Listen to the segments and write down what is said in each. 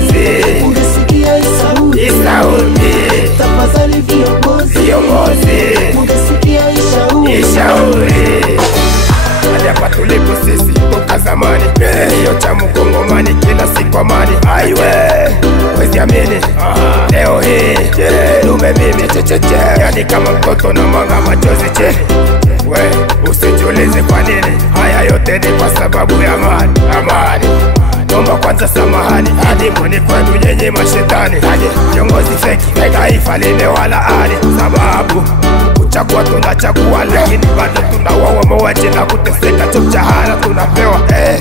viongozi, ungesikia sauti, tafadhali viongozi, ungesikia ishauri. Hapa tulipo sisi toka zamani, kilio cha mkongomani kila siku amani. Aiwe wezi amini, leo hii dume mimi yani kama mtoto na mwanga machozi che. We usijiulize kwa nini haya yote ni kwa sababu ya amani. Nomba kwanza samahani, hadi mwani kwenu nyenye mashetani, hadi viongozi feki, taifa limewalaani. Sababu kuchagua tunachagua, lakini bado tunawawa mauaji na kuteseka. Mshahara tunapewa,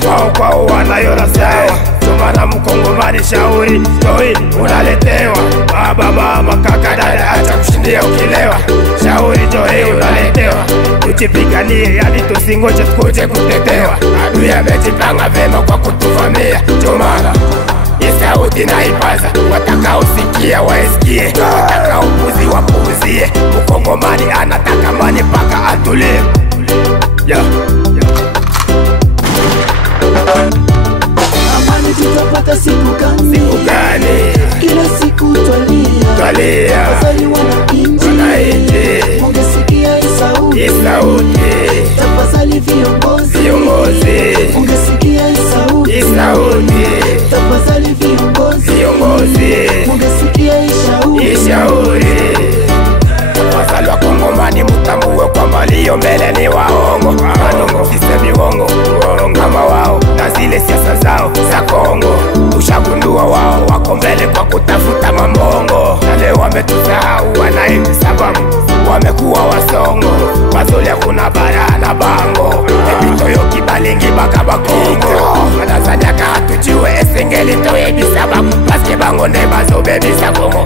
wao kwao wanayona sawa. Tumana mkongomani shauri toi unaletewa. Baba mama kaka dada acha kushindia ukilewa. Shauri toi unaletewa. Tujipiganie yani tusingoje tukuje kutetewa. Adui amejipanga vema kwa kutuvamia. Tumana sauti na ipaza, wataka usikia waesikie, wataka upuzi wapuuzie. Mkongomani anataka mani paka atulie. amani tutapata siku gani? Kila siku twalia, tafadhali wananchi, ungesikia sauti, tafadhali viongozi, ungesikia sauti, tafadhali viongozi, ungesikia ishauri. Tafadhali wakongomani mutambue kwamba liyo mbele ni waongo. Manongo sisemi uongo kama wao na zile siasa zao za Kongo. Ushagundua wao wako mbele kwa kutafuta mamongo, na leo wametusahau wanaimbi sababu wamekuwa wasongo. Mazoli hakuna bara na bango, epitoyo kibalingi bakabakongo. Tanzania kahatujiwe esengeli toyebi sababu paske bango nebazo bebi sa Kongo.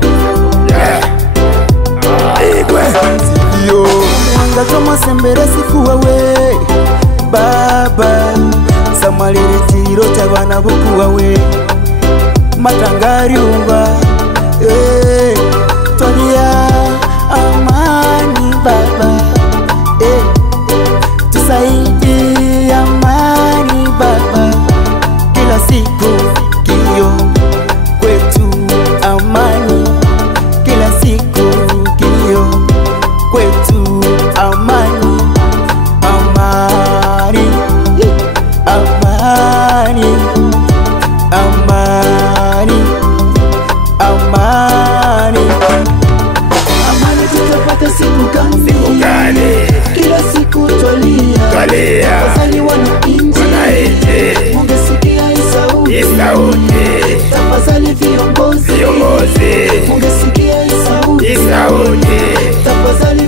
Yo mwanga kama sembere sikuwa we baba samalire chiro chabana bukuwa we matangari umba twalia amani baba tusaidie amani baba kila siku kio kwetu amani kila siku kio kwetu amani amani amani amani amani amani tutapata siku gani? Kila siku twalia, tafadhali wananchi, ungesikia sauti, tafadhali viongozi, ungesikia sauti, tafadhali